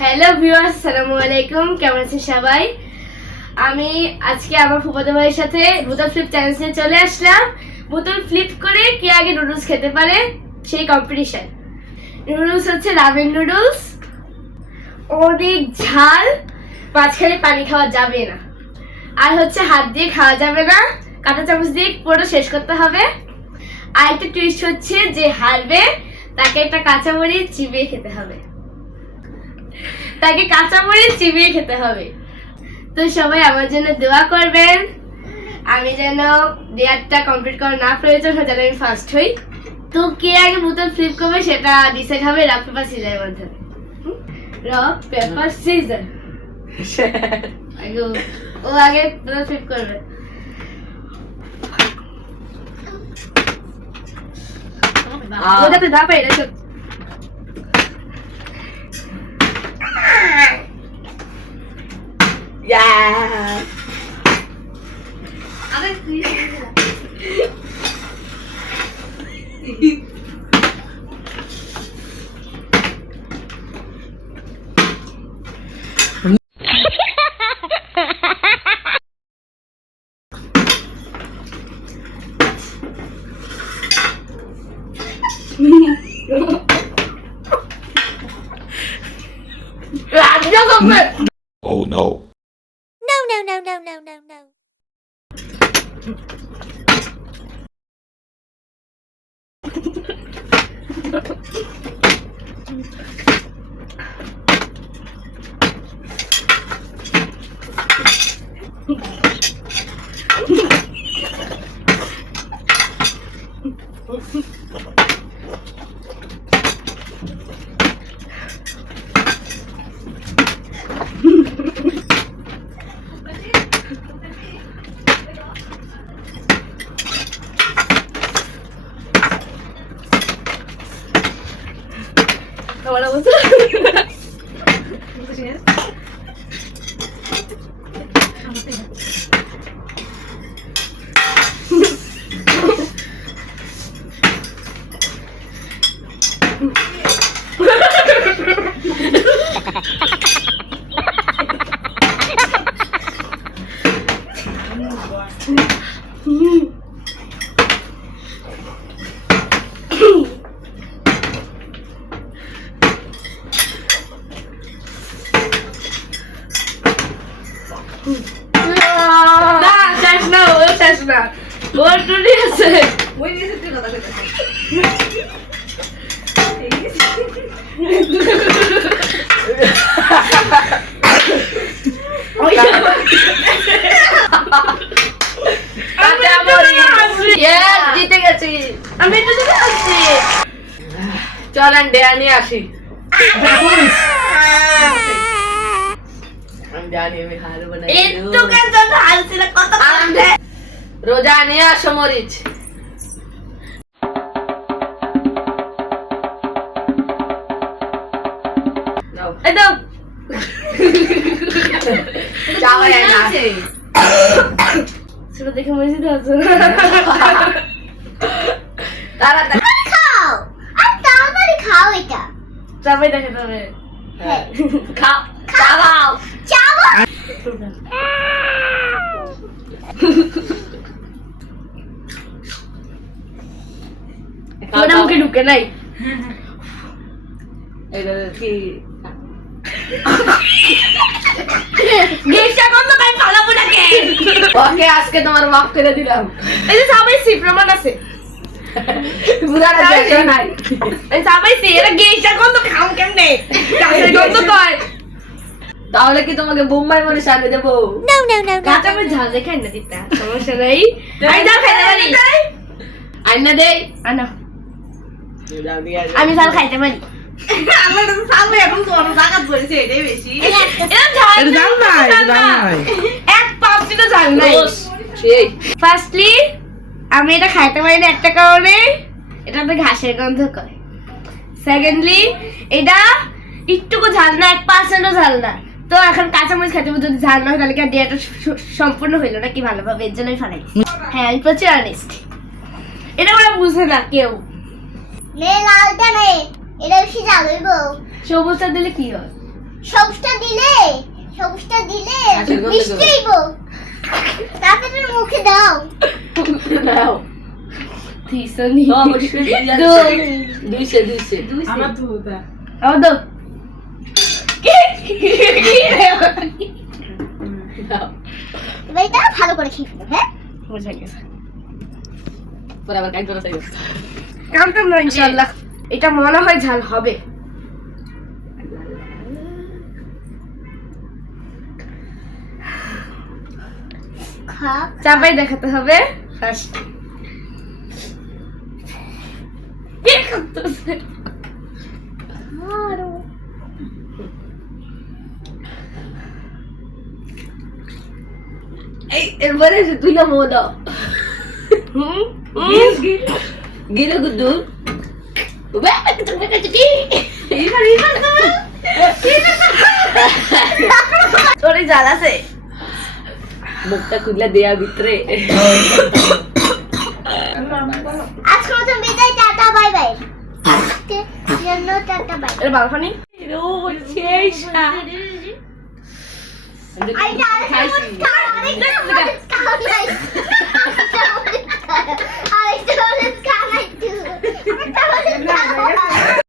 Hello viewers, আসসালামু আলাইকুম। কেমন আছেন সবাই? আমি আজকে আমার ফুফাতো ভাইয়ের সাথে বোতল ফ্লিপ চ্যালেঞ্জ নিয়ে চলে আসলাম। বোতল ফ্লিপ করে কে আগে নুডলস খেতে পারে সেই কম্পিটিশন। নুডলস হচ্ছে রামেন নুডলস, অনেক ঝাল, মাঝখানে পানি খাওয়া যাবে না, আর হচ্ছে হাত দিয়ে খাওয়া যাবে না, কাঁটা চামচ দিয়ে পুরো শেষ করতে হবে। আর একটা টুইস্ট হচ্ছে, যে হারবে তাকে একটা কাঁচামরিচ চিবিয়ে খেতে হবে, তাকে কাঁচামরিচ চিবিয়ে খেতে হবে। তো সবাই আমার জন্য দোয়া করবেন, আমি যেন ডেয়ারটা কমপ্লিট করা না প্রয়োজন হয়, যেন আমি ফার্স্ট হই। তো কে আগে বোতল ফ্লিপ করবে সেটা ডিসাইড হবে রক পেপার সিজারের মাধ্যমে। রক পেপার সিজার, ও আগে বোতল ফ্লিপ করবে। ওটাতে দাও পাই এটা Oh no. No. আমার অবস্থা না, শেষ না, ও শেষ না, ওর টুটি আছে। ওই নিয়ে তুই কথা কইতাছিস জিতে গেছি আমি, একটু জিতে আসছি। চলেন ডেয়া নিয়ে আসি। আমি জানি আমি হারবো না, একটু কেন হালছিল কত আরামে। রোজা নিয়ে আসো মরিচ। এই দাও চাওয়াই না সেটা দেখে মনে হচ্ছে আছে তাড়াতাড়ি খাও আর তাড়াতাড়ি খাও এটা। চাপাই দেখে তবে খাও খাও চাও ওটা মুখে ঢুকে নাই। এটা কি গেস্টটা কোন দোকান চালাবো নাকি? ওকে আজকে তোমার মাফ করে দিলাম। এই যে সবাই সি প্রমাণ আছে, বুঝাটা দেখো নাই। এই সবাই সি, এটা গেস্টটা কোন দোকান খাও কেমনে কাছে কোন দোকান। তাহলে কি তোমাকে বোম্বাই মনে সামনে দেবো? No. কাঁচা মরিচ ঝাল দেখে না দিতা, সমস্যা নাই। আমি ঝাল খাইতে পারি, আইনা দেই। আনো, আমি ঝাল খাইতে পারি। আমার তো সামনে এখন তো অনেক জায়গা ধরেছে, এটাই বেশি। এটা ঝাল নাই, এক পাউচিটা ঝাল নাই। সেই ফার্স্টলি আমি এটা খাইতে পারি না একটা কারণে, এটাতে ঘাসের গন্ধ করে। সেকেন্ডলি এটা একটুকু ঝাল না, 1% ঝাল না। তো এখন কাঁচামরিচ খেতে হবে, যদি ঝাল না হয় তাহলে কি ডিয়াটা সম্পূর্ণ হইলো না কি ভালোভাবে, এর জন্যই ফেলাই। হ্যাঁ, আমি প্রচুর অনেস্ট, এটা ওরা বুঝে না কেউ। নে লালটা নে, এটা বেশি জ্বালাইবো। সবুজটা দিলে কি হয়? সবুজটা দিলে আচ্ছা, গন্ধ মিষ্টি হইব তাড়াতাড়ি মুখে দাও নাও তিসনি অবশ্যই দুইশো আমার তো ওটা আও দাও এবার এটা ভালো করে খেয়ে ফেলো হ্যাঁ বুঝা গেছে পরে আবার কাজ করা চাই কামটা না ইনশাআল্লাহ এটা মনে হয় ঝাল হবে খা চাপাই দেখাতে হবে ফার্স্ট কে করতেছে আরো এই এরপরে তুই না মো দাও হুম গিরে গুদ্দু তোরে ঝাল আছে মুখটা খুললা দেয়া ভিতরে আজকের মতো বিদায় টাটা বাই বাই আজকে জন্য টাটা বাই এর বালখানি আই না আরেকটা